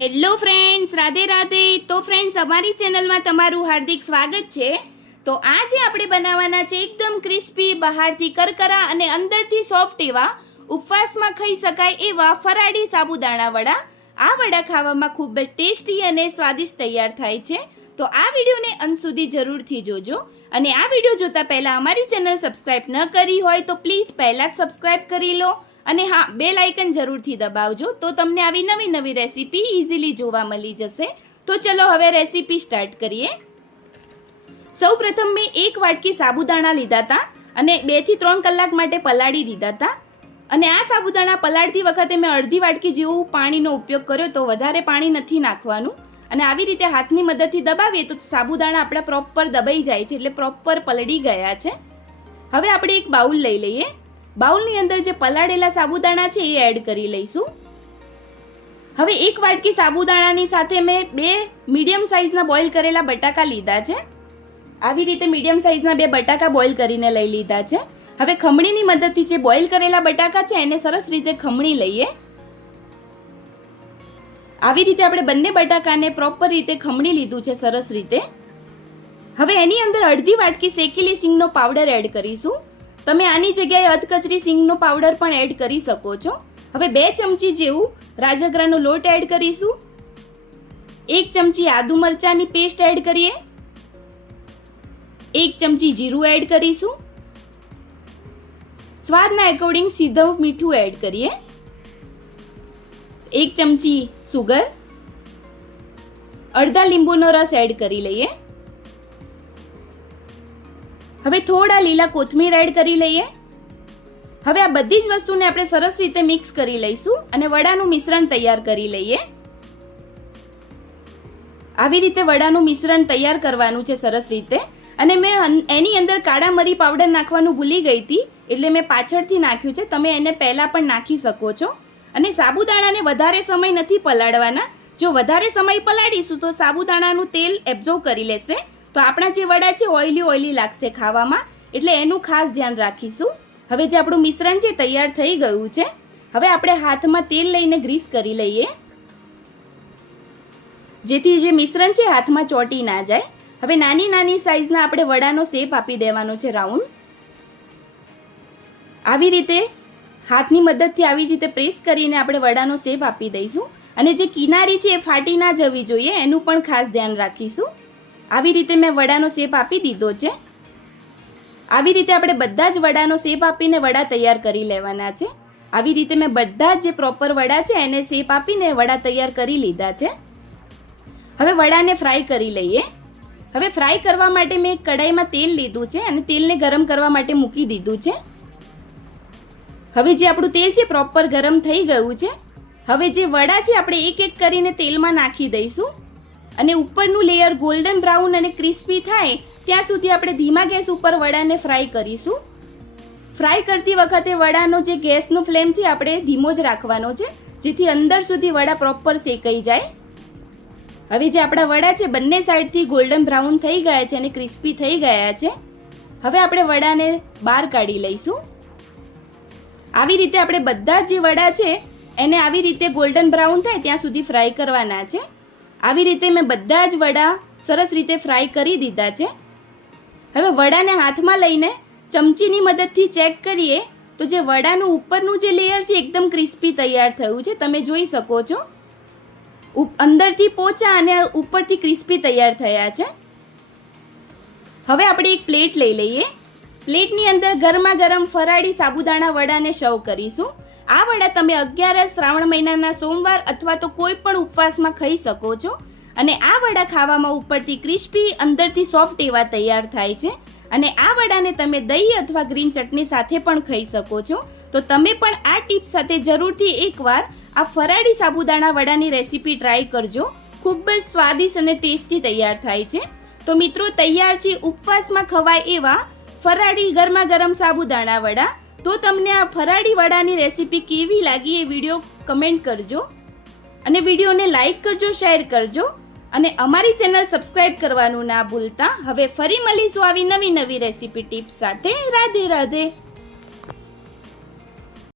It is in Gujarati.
Hello friends, Radhe Radhe. તો ફ્રેન્ડ્સ, અમારી ચેનલમાં તમારું હાર્દિક સ્વાગત છે. તો આજે આપણે બનાવવાના છે એકદમ ક્રિસ્પી, બહારથી કરકરા અને અંદરથી સોફ્ટ એવા, ઉપવાસમાં ખાઈ શકાય એવા ફરાળી સાબુદાણા વડા. આ વડા ખાવામાં ખૂબ જ ટેસ્ટી અને સ્વાદિષ્ટ તૈયાર થાય છે. તો આ વિડીયોને અંત સુધી જરૂરથી જોજો. અને આ વિડીયો જોતા પહેલાં અમારી ચેનલ સબસ્ક્રાઈબ ન કરી હોય તો પ્લીઝ પહેલાં જ સબસ્ક્રાઈબ કરી લો. અને હા, બેલ આઇકન જરૂરથી દબાવજો, તો તમને આવી નવી નવી રેસીપી ઇઝીલી જોવા મળી જશે. તો ચલો હવે રેસીપી સ્ટાર્ટ કરીએ. સૌપ્રથમ મેં 1 વાટકી સાબુદાણા લીધા હતા અને 2 થી 3 કલાક માટે પલાળી દીધા હતા. અને આ સાબુદાણા પલાળતી વખતે મેં અડધી વાટકી જેવું પાણીનો ઉપયોગ કર્યો, તો વધારે પાણી નથી નાખવાનું. અને આવી રીતે હાથની મદદથી દબાવીએ તો સાબુદાણા આપણા પ્રોપર દબાઈ જાય છે, એટલે પ્રોપર પલળી ગયા છે. હવે આપણે એક બાઉલ લઈ લઈએ. બાઉલની અંદર જે પલાળેલા સાબુદાણા છે એ એડ કરી લઈશું. હવે 1 વાટકી સાબુદાણાની સાથે મેં 2 મીડિયમ સાઇઝના બોઇલ કરેલા બટાકા લીધા છે. આવી રીતે મીડિયમ સાઇઝના 2 બટાકા બોઇલ કરીને લઈ લીધા છે. હવે ખમણીની મદદથી જે બોઇલ કરેલા બટાકા છે એને સરસ રીતે ખમણી લઈએ. આવી રીતે આપણે બંને બટાકાને પ્રોપર રીતે ખમણી લીધું છે સરસ રીતે. હવે એની અંદર અડધી વાટકી શેકેલી સિંગનો પાવડર એડ કરીશું. તમે આની જગ્યાએ અધકચરી સિંગનો પાવડર પણ એડ કરી શકો છો. હવે 2 ચમચી જેવું રાજગરાનો લોટ એડ કરીશું. 1 ચમચી આદુ મરચાંની પેસ્ટ એડ કરીએ. 1 ચમચી જીરું એડ કરીશું. સ્વાદના એકોર્ડિંગ સીધું મીઠું એડ કરીએ. 1 ચમચી સુગર. અડધા લીંબુનો રસ એડ કરી લઈએ. હવે થોડા લીલા કોથમીર એડ કરી લઈએ. હવે આ બધી જ વસ્તુને આપણે સરસ રીતે મિક્સ કરી લઈશું અને વડાનું મિશ્રણ તૈયાર કરી લઈએ. આવી રીતે વડાનું મિશ્રણ તૈયાર કરવાનું છે સરસ રીતે. અને મેં એની અંદર કાળા મરી પાવડર નાખવાનું ભૂલી ગઈ હતી, એટલે મેં પાછળથી નાખ્યું છે. તમે એને પહેલાં પણ નાખી શકો છો. અને સાબુદાણાને વધારે સમય નથી પલાળવાના. જો વધારે સમય પલાળીશું તો સાબુદાણાનું તેલ એબ્ઝોર્બ કરી લેશે, તો આપણા જે વડા છે ઓઇલી લાગશે ખાવામાં, એટલે એનું ખાસ ધ્યાન રાખીશું. હવે જે આપણું મિશ્રણ છે તૈયાર થઈ ગયું છે. હવે આપણે હાથમાં તેલ લઈને ગ્રીસ કરી લઈએ, જેથી જે મિશ્રણ છે હાથમાં ચોંટી ના જાય. હવે નાની નાની સાઈઝના આપણે વડાનો શેપ આપી દેવાનો છે, રાઉન્ડ. આવી રીતે હાથની મદદથી આવી રીતે પ્રેસ કરીને આપણે વડાનો શેપ આપી દઈશું. અને જે કિનારી છે એ ફાટી ના જવી જોઈએ, એનું પણ ખાસ ધ્યાન રાખીશું. આવી રીતે મેં વડાનો શેપ આપી દીધો છે. આવી રીતે આપણે બધા જ વડાનો શેપ આપીને વડા તૈયાર કરી લેવાના છે. આવી રીતે મેં બધા જે પ્રોપર વડા છે એને શેપ આપીને વડા તૈયાર કરી લીધા છે. હવે વડાને ફ્રાય કરી લઈએ. હવે ફ્રાય કરવા માટે મેં કઢાઈમાં તેલ લીધું છે અને તેલને ગરમ કરવા માટે મૂકી દીધું છે. હવે જે આપણું તેલ છે પ્રોપર ગરમ થઈ ગયું છે. હવે જે વડા છે આપણે એક એક કરીને તેલમાં નાખી દઈશું. અને ઉપરનું લેયર ગોલ્ડન બ્રાઉન અને ક્રિસ્પી થાય ત્યાં સુધી આપણે ધીમા ગેસ ઉપર વડાને ફ્રાય કરીશું. ફ્રાય કરતી વખતે વડાનો જે ગેસનો ફ્લેમ છે આપણે ધીમો જ રાખવાનો છે, જેથી અંદર સુધી વડા પ્રોપર શેકાઈ જાય. હવે જે આપણા વડા છે બંને સાઈડથી ગોલ્ડન બ્રાઉન થઈ ગયા છે અને ક્રિસ્પી થઈ ગયા છે. હવે આપણે વડાને બહાર કાઢી લઈશું. આવી રીતે આપણે બધા જે વડા છે એને આવી રીતે ગોલ્ડન બ્રાઉન થાય ત્યાં સુધી ફ્રાય કરવાના છે. આવી રીતે મેં બધા જ વડા સરસ રીતે ફ્રાય કરી દીધા છે. હવે વડાને હાથમાં લઈને ચમચીની મદદથી ચેક કરીએ તો જે વડાનું ઉપરનું જે લેયર છે એકદમ ક્રિસ્પી તૈયાર થયું છે, તમે જોઈ શકો છો. અંદરથી પોચા અને ઉપરથી ક્રિસ્પી તૈયાર થયા છે. હવે આપણે એક પ્લેટ લઈ લઈએ. પ્લેટની અંદર ગરમા ગરમ ફરાળી સાબુદાણા વડાને સર્વ કરીશું. આ વડા તમે 11 શ્રાવણ મહિનાના સોમવાર અથવા તો કોઈ પણ ઉપવાસમાં ખાઈ શકો છો. અને આ વડા ખાવામાં ઉપરથી ક્રિસ્પી, અંદરથી સોફ્ટ એવા તૈયાર થાય છે. અને આ વડાને તમે દહીં અથવા ગ્રીન ચટણી સાથે પણ ખાઈ શકો છો. તો તમે પણ આ ટીપ સાથે જરૂરથી એકવાર આ ફરાળી સાબુદાણા વડાની રેસીપી ટ્રાય કરજો. ખૂબ જ સ્વાદિષ્ટ અને ટેસ્ટી તૈયાર થાય છે. તો મિત્રો, તૈયાર છે ઉપવાસમાં ખવાય એવા ફરાળી ગરમા ગરમ સાબુદાણા વડા. તો તમને આ ફરાળી વડાની રેસીપી કેવી લાગી એ વિડીયો કમેન્ટ કરજો. અને વિડીયોને લાઈક કરજો, શેર કરજો. અને અમારી ચેનલ સબસ્ક્રાઈબ કરવાનું ના ભૂલતા. હવે ફરી મળીશું આવી નવી રેસીપી ટિપ્સ સાથે. રાધે રાધે.